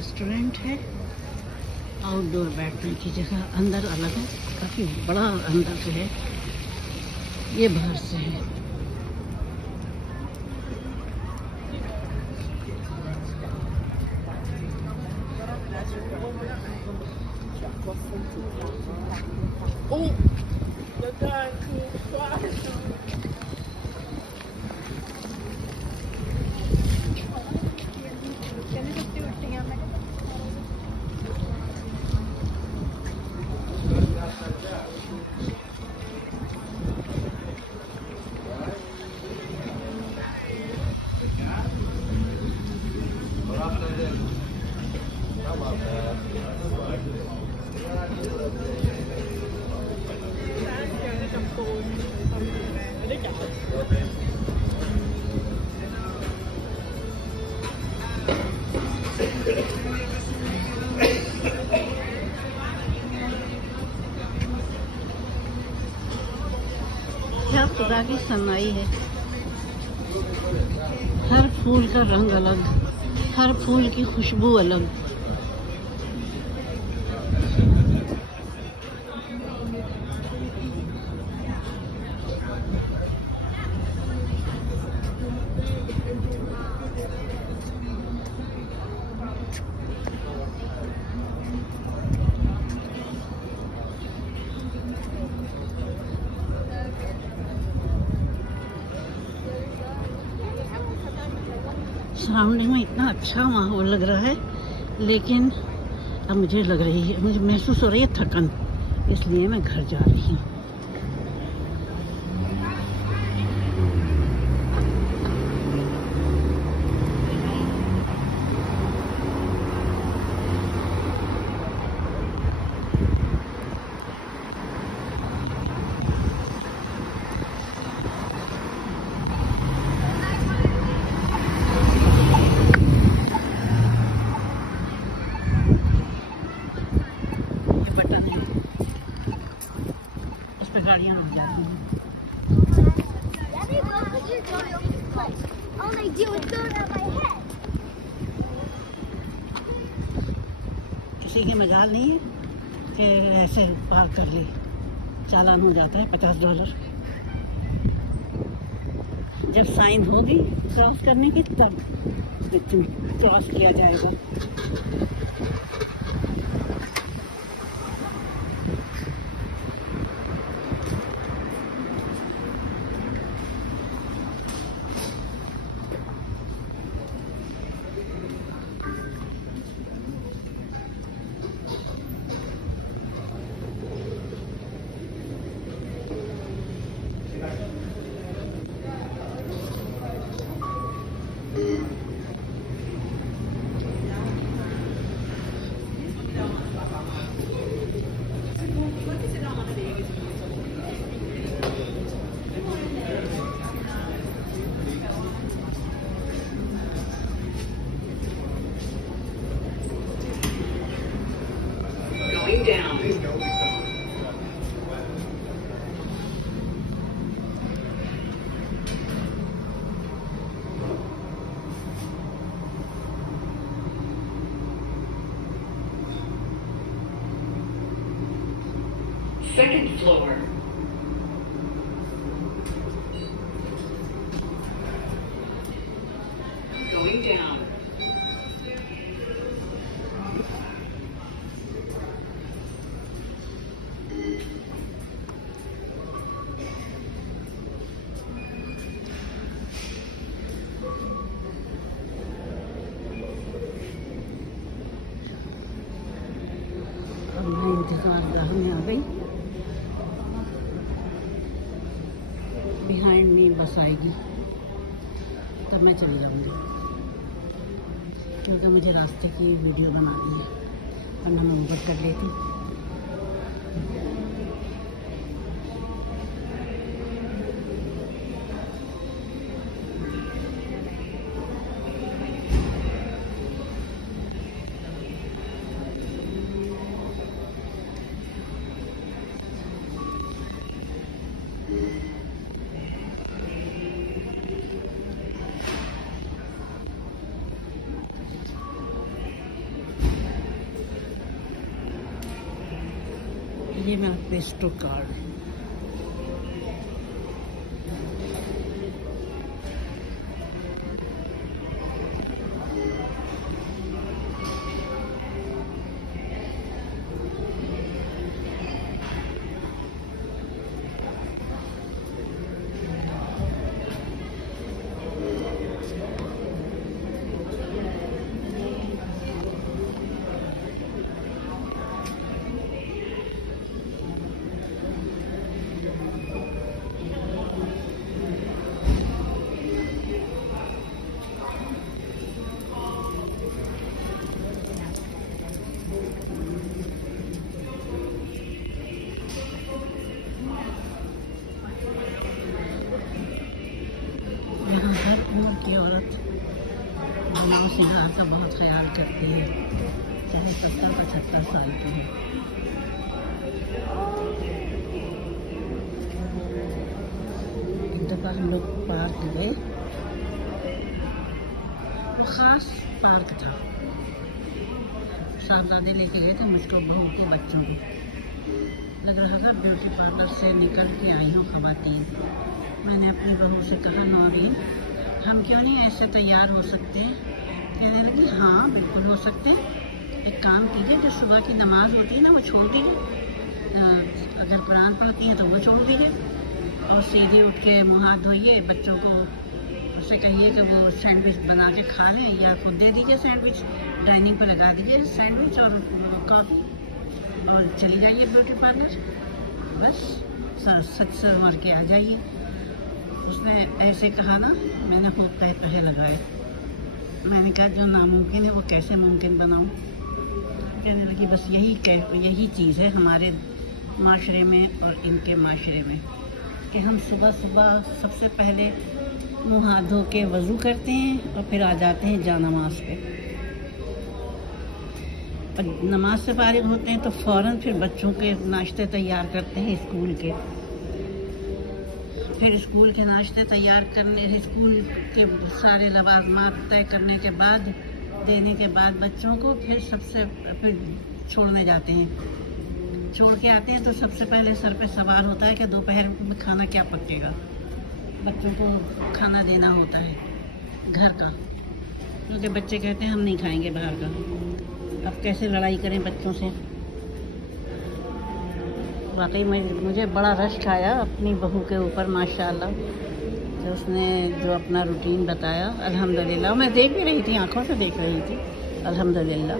Restaurant है, outdoor बैठने की जगह, अंदर अलग है, काफ़ी बड़ा अंदर से है, ये बाहर से है। क्या खुदा की सनाई है। हर फूल का रंग अलग, हर फूल की खुशबू अलग। सराउंडिंग में इतना अच्छा माहौल लग रहा है, लेकिन अब मुझे महसूस हो रही है थकन, इसलिए मैं घर जा रही हूँ। गाड़ियाँ रुक जाती हैं। किसी की मजाल नहीं है कि ऐसे पार कर ले, चालान हो जाता है $50। जब साइन होगी क्रॉस करने की तब क्रॉस किया जाएगा। Down. Second floor. Going down. इंतज़ारगाह में आ गई। बिहाइंड में बस आएगी तब मैं चली जाऊँगी, क्योंकि मुझे रास्ते की वीडियो बनानी है, वरना मैं ऊबर कर लेती। ये मेरा पेस्ट्रो कार्ड। यहाँ हर उम्र की औरत गुलाम सिंगार का बहुत ख्याल करती है, चाहे 70-75 साल की है। एक दफ़ा हम लोग पार्क गए, वो ख़ास पार्क था। साहबजादे लेके गए थे मुझको, बहू को, बच्चों को। लग रहा था ब्यूटी पार्लर से निकल के आई हूँ ख़वातीन। मैंने अपनी बहू से कहा, नौरीन हम क्यों नहीं ऐसे तैयार हो सकते? कहने लगी हाँ बिल्कुल हो सकते हैं। एक काम कीजिए, जो सुबह की नमाज़ होती है ना वो छोड़ दीजिए, अगर कुरान पढ़ती हैं तो वो छोड़ दीजिए, और सीधे उठ के मुँह हाथ धोइए। बच्चों को उससे कहिए कि वो सैंडविच बना के खा लें, या खुद दे दीजिए सैंडविच, डाइनिंग पे लगा दीजिए सैंडविच और कॉफ़ी, और चली जाइए ब्यूटी पार्लर। बस सच संवर के आ जाइए। उसने ऐसे कहा ना, मैंने खूब तहे लगाए। मैंने कहा जो नामुमकिन है वो कैसे मुमकिन बनाऊं? कहने लगी बस यही चीज़ है हमारे माशरे में और इनके माशरे में, कि हम सुबह सुबह सबसे पहले मुँह हाथ धो के वज़ू करते हैं और फिर आ जाते हैं जानमाज़ पे। और नमाज से फारिग होते हैं तो फ़ौरन फिर बच्चों के नाश्ते तैयार करते हैं स्कूल के। फिर स्कूल के नाश्ते तैयार करने, स्कूल के सारे लवाज़मात तय करने के बाद, देने के बाद बच्चों को फिर छोड़ने जाते हैं। छोड़ के आते हैं तो सबसे पहले सर पे सवार होता है कि दोपहर में खाना क्या पकेगा। बच्चों को खाना देना होता है घर का, क्योंकि बच्चे कहते हैं हम नहीं खाएंगे बाहर का। अब कैसे लड़ाई करें बच्चों से? वाकई मुझे बड़ा रश्क आया अपनी बहू के ऊपर माशाल्लाह। तो उसने जो अपना रूटीन बताया, अल्हम्दुलिल्लाह, मैं देख भी रही थी, आंखों से देख रही थी, अल्हम्दुलिल्लाह।